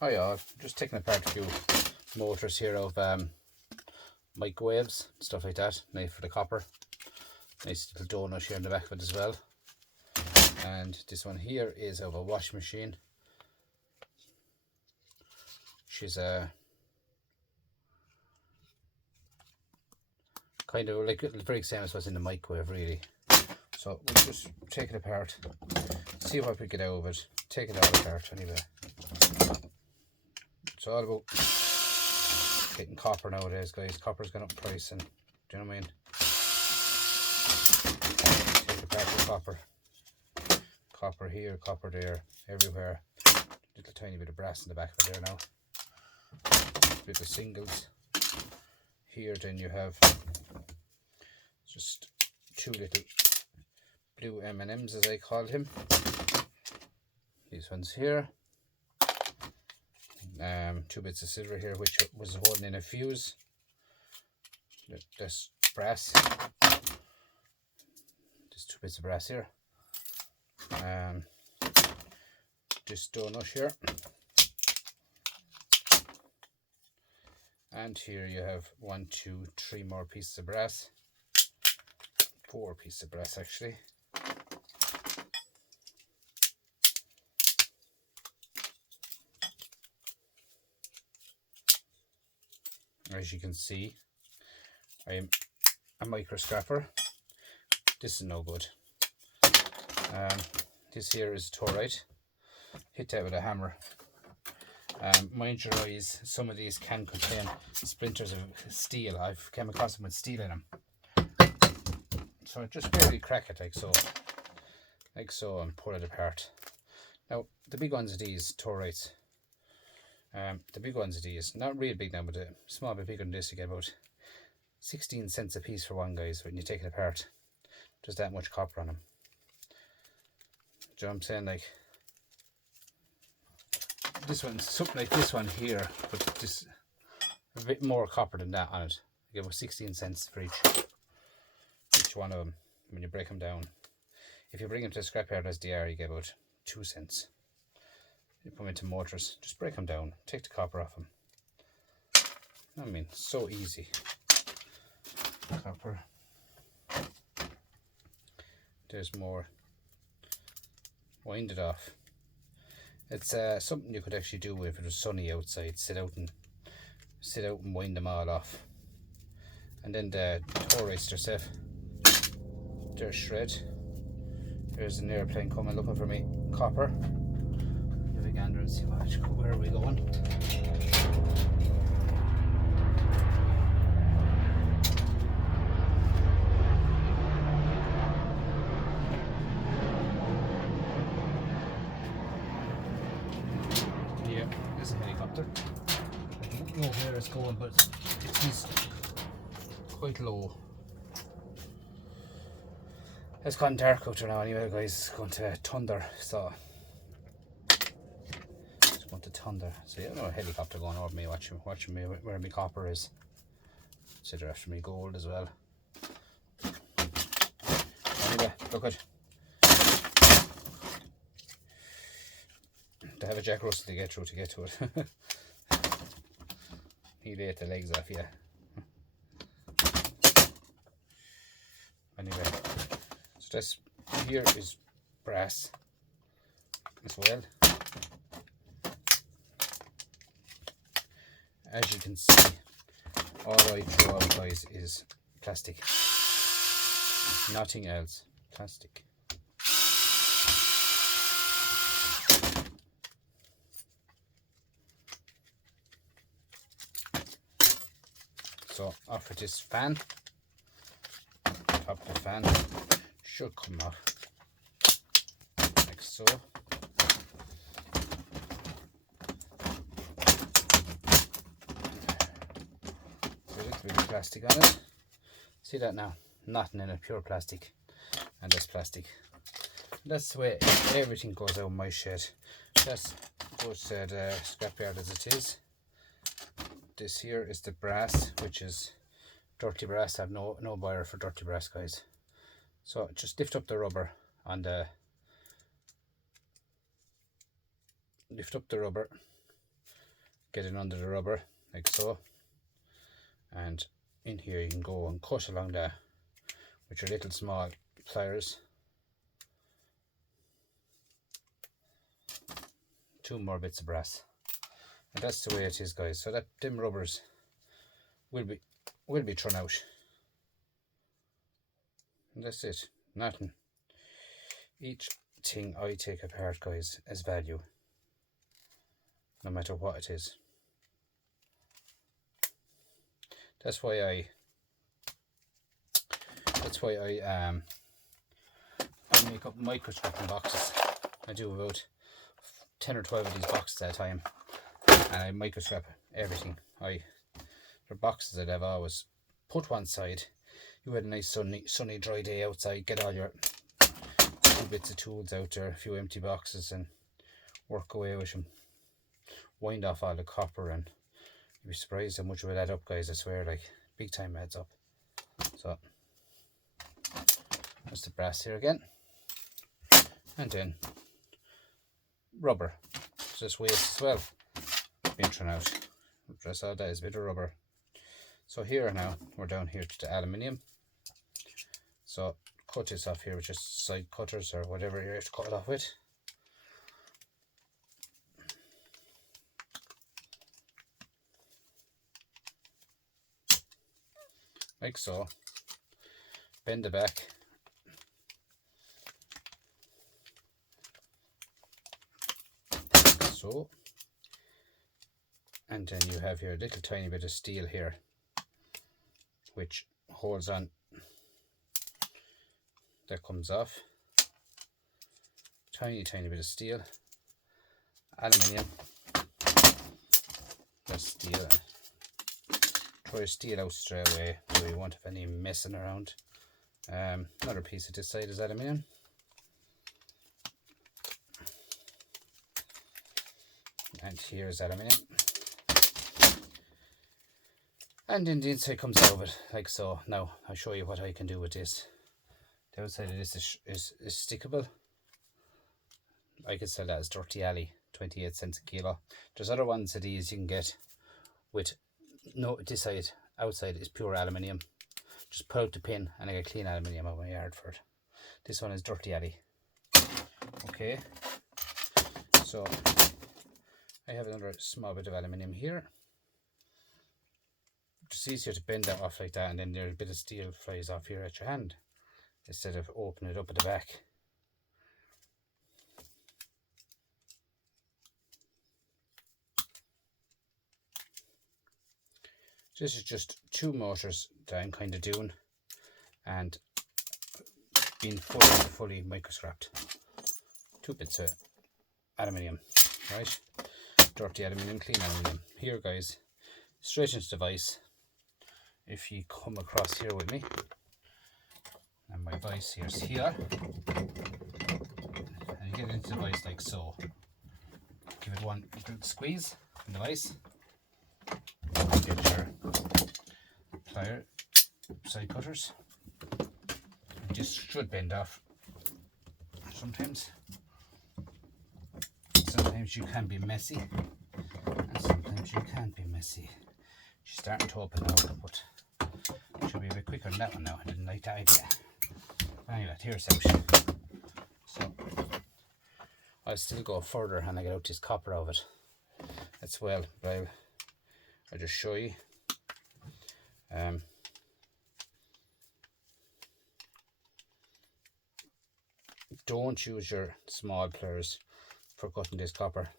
Hi all, just taking apart a few motors here of microwaves, stuff like that, made for the copper. Nice little donut here in the back of it as well. And this one here is of a washing machine. She's a kind of like very same as what's in the microwave really. So we'll just take it apart, see what we get out of it, take it all apart anyway. It's all about getting copper nowadays, guys. Copper's gone up in price, and do you know what I mean? Take apart the copper. Copper here, copper there, everywhere. Little tiny bit of brass in the back of it there now. Bit of singles. Here then you have just two little blue M&Ms as I called him. These ones here. Two bits of silver here which was holding in a fuse. This brass. Just two bits of brass here. This donut here. And here you have 1, 2, 3 more pieces of brass. 4 pieces of brass actually. As you can see, I am a micro scrapper. This is no good. This here is Torite. Hit that with a hammer. Mind your eyes, some of these can contain splinters of steel. I've come across them with steel in them. So just barely crack it like so, and pull it apart. Now, the big ones of these Torites, the big ones of these, not real big now, but a small bit bigger than this, you get about 16 cents a piece for one, guys, when you take it apart. There's that much copper on them. Do you know what I'm saying? Like, this one's something like this one here, but just a bit more copper than that on it. You get about 16 cents for each one of them when you break them down. If you bring them to a scrapyard SDR, you get about 2 cents. You put them into mortars, just break them down, take the copper off them. I mean, so easy. Copper. There's more. Wind it off. It's something you could actually do if it was sunny outside. Sit out and wind them all off. And then the Torites themselves, they're shred. There's an airplane coming looking for me. Copper. Have a gander and see where are we going. Yeah, there's a helicopter. I don't know where it's going, but it's quite low. It's gone dark out there now anyway, guys. It's going to thunder, so it's going to thunder. So yeah, no, a helicopter going over me, watching me where my copper is. So they're after me gold as well. Anyway, look at. They have a Jack Russell to get through to get to it. He ate the legs off, yeah. Anyway, so this here is brass as well. As you can see, all right through all, guys, is plastic. Nothing else. Plastic. So off with this fan. Top of the fan should come off like so. A little bit of plastic on it. See that now? Nothing in it, pure plastic. And this plastic. That's the way everything goes out of my shed. That goes to the scrapyard as it is. This here is the brass, which is dirty brass. I have no buyer for dirty brass, guys. So just lift up the rubber on the get in under the rubber like so, and in here you can go and cut along that with your little small pliers. 2 more bits of brass, and that's the way it is, guys. So that them rubbers will be thrown out, and that's it. Nothing. Each thing I take apart, guys, is value, no matter what it is. That's why I make up micro scrapping boxes. I do about 10 or 12 of these boxes at a time, and I micro scrap everything. They're boxes that I've always put one side. You had a nice sunny dry day outside, get all your 2 bits of tools out there, a few empty boxes, and work away with them. Wind off all the copper, and you'd be surprised how much it will add up, guys. I swear, like, big time adds up. So that's the brass here again, and then rubber. It's just waste as well, being thrown out. That's all that is, a bit of rubber. So here now, we're down here to the aluminium. So cut this off here with just side cutters or whatever you have to cut it off with. Like so. Bend the back. So. And then you have your little tiny bit of steel here, which holds on. That comes off. Tiny bit of steel. Aluminium. That's steel. Throw your steel out straight away, so you won't have any messing around. Another piece of this side is aluminium. And here's aluminium. And then the inside comes out of it, like so. Now, I'll show you what I can do with this. The outside of this is stickable. I could sell that as Dirty Alley, 28 cents a kilo. There's other ones of these you can get with, no, this side, outside is pure aluminium. Just pull out the pin and I get clean aluminium out of my yard for it. This one is Dirty Alley. Okay, so I have another small bit of aluminium here. It's easier to bend that off like that, and then there's a bit of steel flies off here at your hand instead of opening it up at the back. This is just 2 motors that I'm kind of doing and being fully micro scrapped. 2 bits of aluminium, right? Dirty aluminium, clean aluminium. Here, guys, straight into the vise. If you come across here with me, and my vise here's here, and you get into the vise like so. Give it one little squeeze in the vise. Get your plier side cutters. And this should bend off. Sometimes you can be messy, and sometimes you can't be messy. She's starting to open up, but it should be a bit quicker than that one now. I didn't like that idea. But anyway, here's out. So I'll still go further and I get out this copper out of it as well, but I'll just show you. Don't use your small pliers for cutting this copper,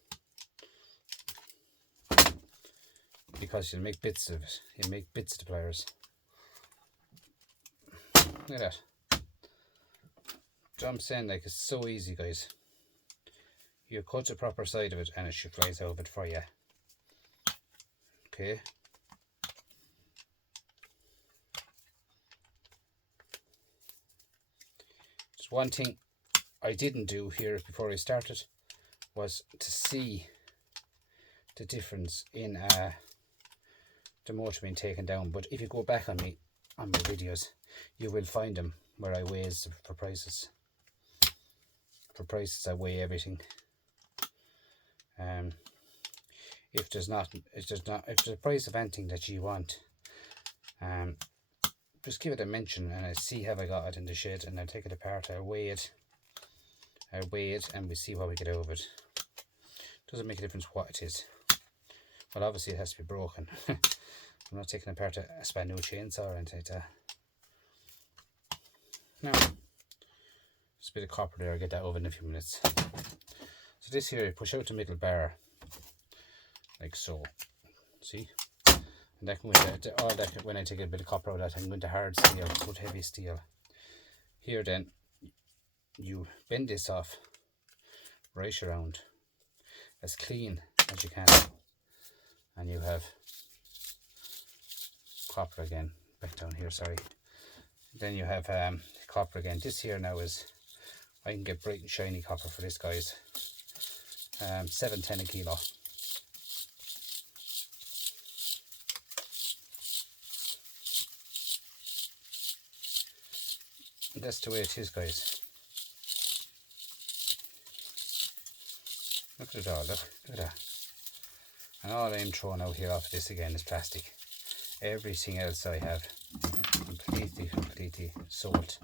because you'll make bits of it. You'll make bits of the pliers. Look at that. So I'm saying, like, it's so easy, guys. You cut the proper side of it and it should flies out of it for you. Okay. Just one thing I didn't do here before I started was to see the difference in the motor being taken down. But if you go back on my videos, you will find them where I weigh for prices. For prices, I weigh everything. if there's a price of anything that you want, just give it a mention and I see have I got it in the shed, and I'll take it apart, I'll weigh it, and we see what we get out of it. Doesn't make a difference what it is. Well, obviously it has to be broken. I'm not taking apart a brand new chainsaw or anything like that. Now, just a bit of copper there, I'll get that over in a few minutes. So this here, you push out the middle bar, like so. See? And that can go into, all that, when I take a bit of copper out of that, I can go into hard steel, good heavy steel. Here then, you bend this off right around, as clean as you can, and you have copper again, back down here, sorry. Then you have copper again. This here now is, I can get bright and shiny copper for this, guys. 7.10 a kilo. And that's the way it is, guys. Look at it all, look at that. And all I'm throwing out here off of this again is plastic. Everything else I have completely sold.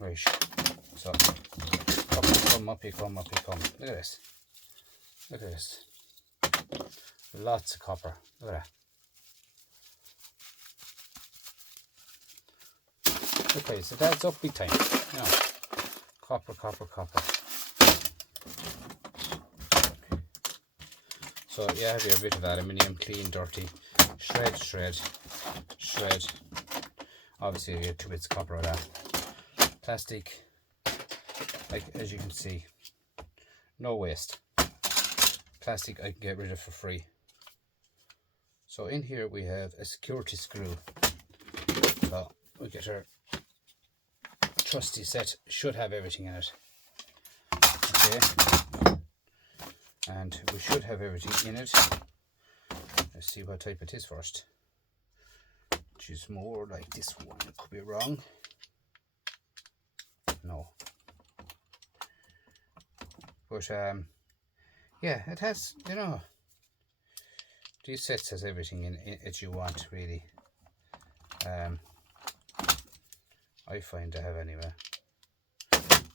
Right, so up you come. Look at this. Look at this. Lots of copper. Look at that. Okay, so that's up big time. You know, copper. So you have your bit of aluminium, clean, dirty, shred. Obviously you get 2 bits of copper of that. Plastic, like as you can see, no waste. Plastic I can get rid of for free. So in here we have a security screw. So we get our trusty set, should have everything in it. Okay. And we should have everything in it. Let's see what type it is first. Which is more like this one. It could be wrong. No. But yeah, it has, you know, these sets has everything in it you want, really. I find to have anyway.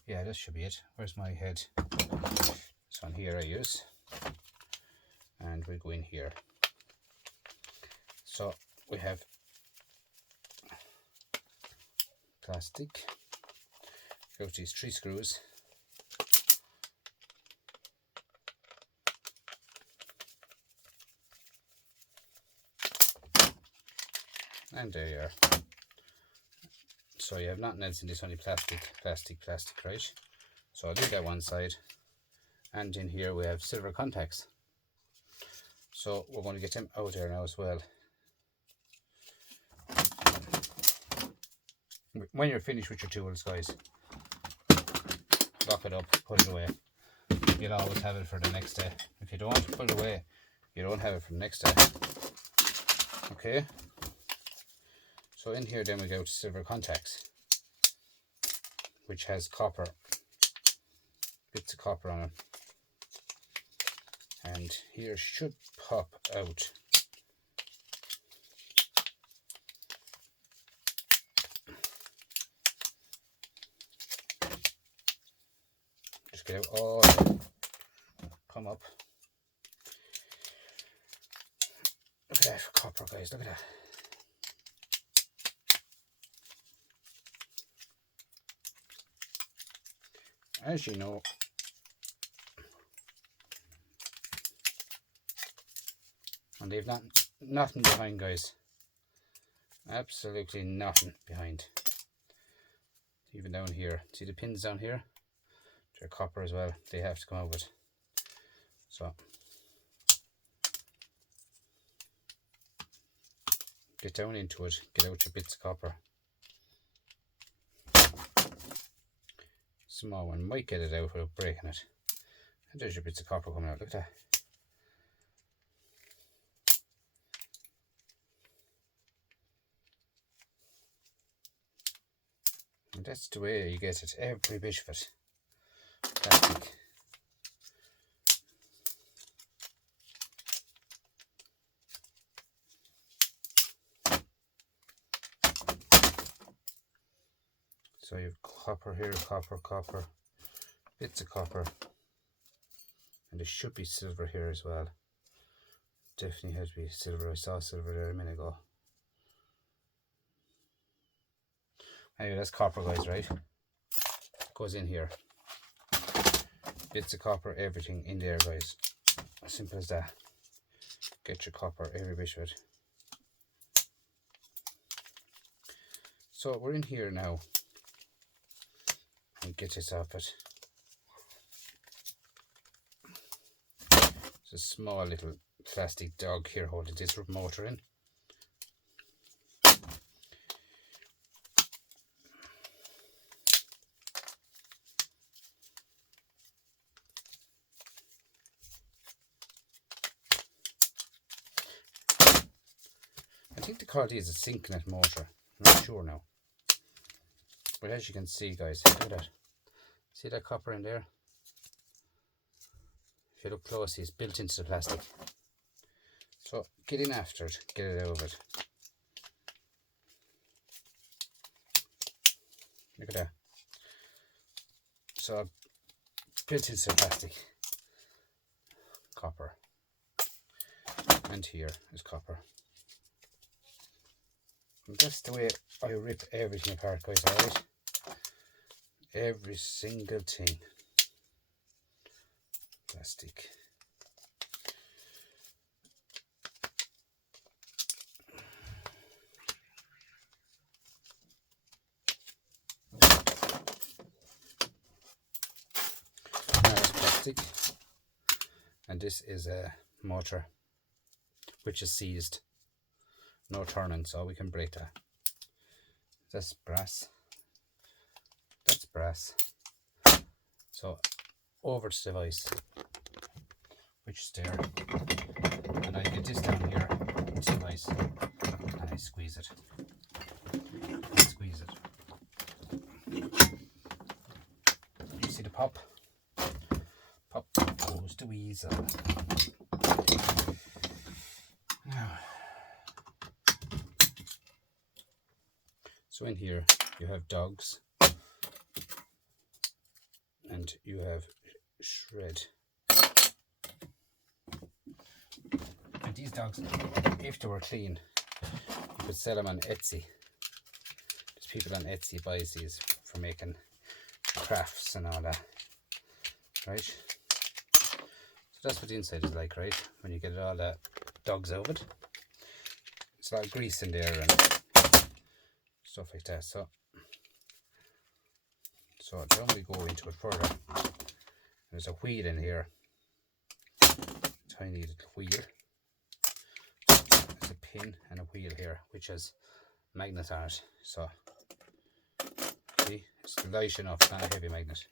Yeah, this should be it. Where's my head? This one here I use, and we go in here. So we have plastic, got these 3 screws, and there you are. So you have nothing else in this, only plastic, right? So I'll leave that one side. And in here we have silver contacts. So we're going to get them out there now as well. When you're finished with your tools, guys, lock it up, put it away. You'll always have it for the next day. If you don't put it away, you don't have it for the next day. Okay? So in here then we go to silver contacts, which has copper, bits of copper on it. And here should pop out. Just get out all, come up. Look at that for copper, guys, look at that. As you know, and they've nothing behind, guys. Absolutely nothing behind. Even down here, see the pins down here? They're copper as well. They have to come out with. So get down into it, get out your bits of copper. Small one might get it out without breaking it. And there's your bits of copper coming out, look at that. And that's the way you get it, every bit of it. Plastic. copper here, copper, bits of copper, and there should be silver here as well. Definitely has to be silver. I saw silver there a minute ago. Anyway, that's copper, guys, right? Goes in here. Bits of copper, everything in there, guys. As simple as that. Get your copper, every bit of it. So we're in here now. And get this off it. It's a small little plastic dog here holding this motor in. I think the call is a Syncnet motor. I'm not sure now. But as you can see, guys, look at that. See that copper in there? If you look close, it's built into the plastic. So get in after it, get it out of it. Look at that. So built into the plastic. Copper. And here is copper. And that's the way I rip everything apart, guys, alright? Every single thing. Plastic. Now it's plastic. And this is a motor which is seized. No turning, so we can break that. That's brass. That's brass. So over to the device, which is there, and I get this down here to the device, and I squeeze it. You see the pop? Pop goes the weasel. Now, so in here you have dogs and you have shred. And these dogs, if they were clean, you could sell them on Etsy. There's people on Etsy buys these for making crafts and all that, right? So that's what the inside is like, right? When you get all the dogs out of it, it's a lot of grease in there and stuff like that. So then we go into it further. There's a wheel in here, tiny little wheel. There's a pin and a wheel here which has magnets on it. So see, it's light enough, it's not a heavy magnet.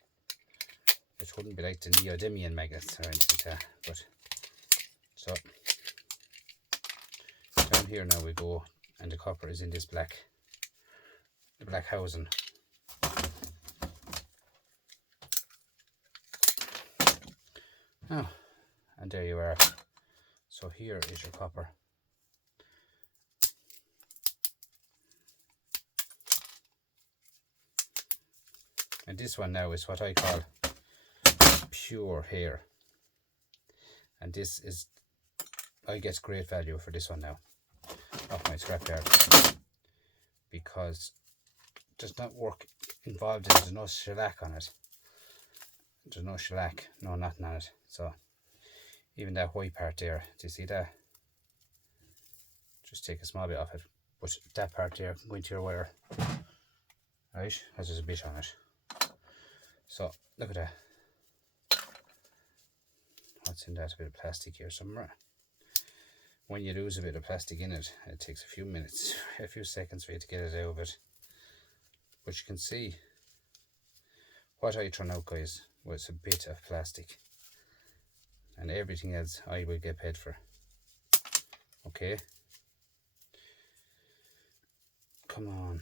It wouldn't be like the neodymium magnets or anything like that. But so down here now we go, and the copper is in this black housing. Oh, and there you are. So here is your copper. And this one now is what I call pure hair. And this is, I get great value for this one now off my scrapyard, because there's not work involved in it. There's no shellac on it. There's no shellac, no nothing on it. So even that white part there, do you see that? Just take a small bit off it, but that part there can go into your wire, right? As there's a bit on it. So look at that. What's in that? A bit of plastic here somewhere. When you lose a bit of plastic in it, it takes a few minutes, a few seconds for you to get it out of it. But you can see what I turn out, guys, was a bit of plastic. And everything else I will get paid for. Okay? Come on.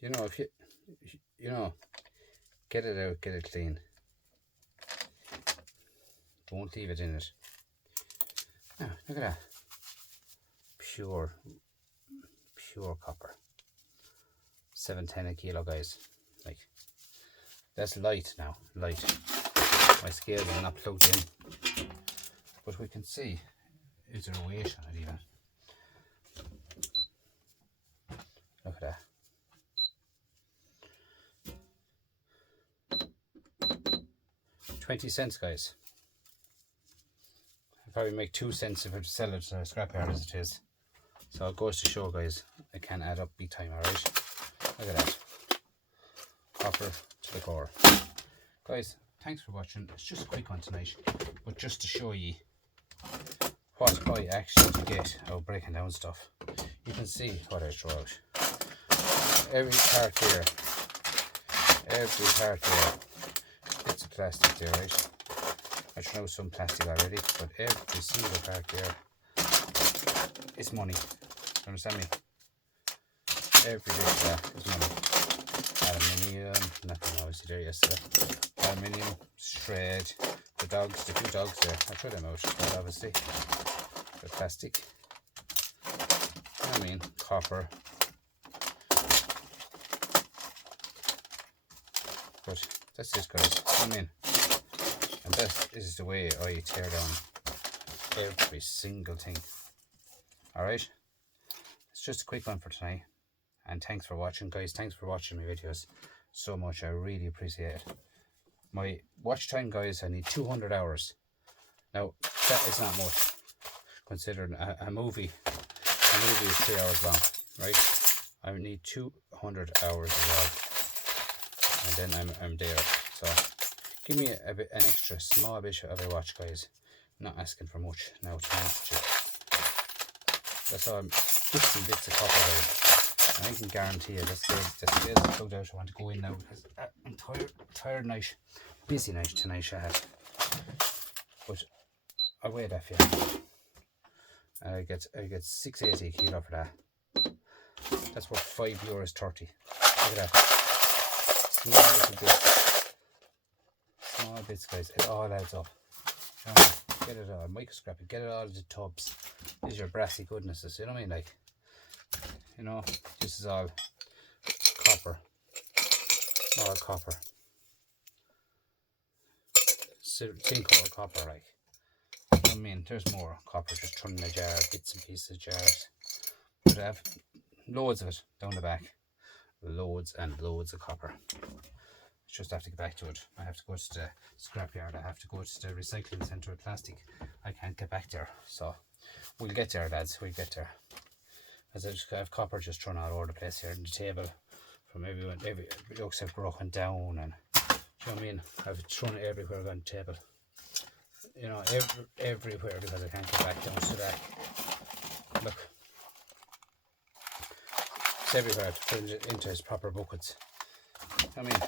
You know, if you know, get it out, get it clean. Don't leave it in it. Now, look at that. pure copper. 710 a kilo, guys. Like, that's light now, light. My scales are not plugged in, but we can see, is there a weight on it even? Look at that. 20 cents, guys. I'll probably make 2 cents if I sell it to a scrapyard as it is. So it goes to show, guys, it can add up big time, alright? Look at that. Copper to the core. Guys, thanks for watching. It's just a quick one tonight, but just to show you what I actually get out of breaking down stuff. You can see what I throw out. Every part here, it's a plastic there, right? I throw out some plastic already, but every single part there is money. You understand me? Every bit of that is money. Aluminium, nothing obviously there yesterday. Aluminium, shred, the two dogs there. I threw them out, but obviously the plastic. I mean, copper. But that's it, guys. I mean, and that is the way I tear down every single thing. Alright? It's just a quick one for tonight. And thanks for watching, guys. Thanks for watching my videos so much. I really appreciate it. My watch time, guys, I need 200 hours. Now, that is not much, considering a movie is 3 hours long, right? I need 200 hours as well, and then I'm there. So give me an extra small bit of a watch, guys. I'm not asking for much now, to be honest with you. That's all. Bits and bits of copper there. I can guarantee you the scales are plugged out. I want to go in now because I'm tired night, busy night tonight I had. But I'll weigh that for you. And I get 680 a kilo for that. That's worth €5.30. Look at that. Small little bits. Small bits, guys. It all adds up. Get it all. Microscrap it. Get it all into tubs. These are brassy goodnesses. You know what I mean? Like, you know, this is all copper. All copper. Think all copper, like. You know what I mean? There's more copper just thrown in a jar, bits and pieces of jars. But I have loads of it down the back. Loads and loads of copper. Just have to get back to it. I have to go to the scrapyard. I have to go to the recycling centre of plastic. I can't get back there. So we'll get there, lads. We'll get there. As I just have copper just thrown all over the place here on the table. From everyone, it looks like broken down, and do you know what I mean? I've thrown it everywhere on the table. You know, everywhere, because I can't get back down to that. Look, it's everywhere to put it into its proper buckets. I mean,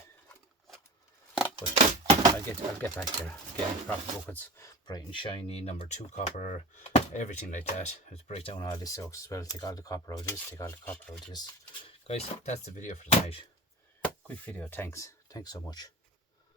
but I'll get back there, get into proper buckets, bright and shiny, number 2 copper, everything like that. I have to break down all this stuff as well, take all the copper out of this, take all the copper out of this. Guys, that's the video for tonight. Quick video, thanks so much.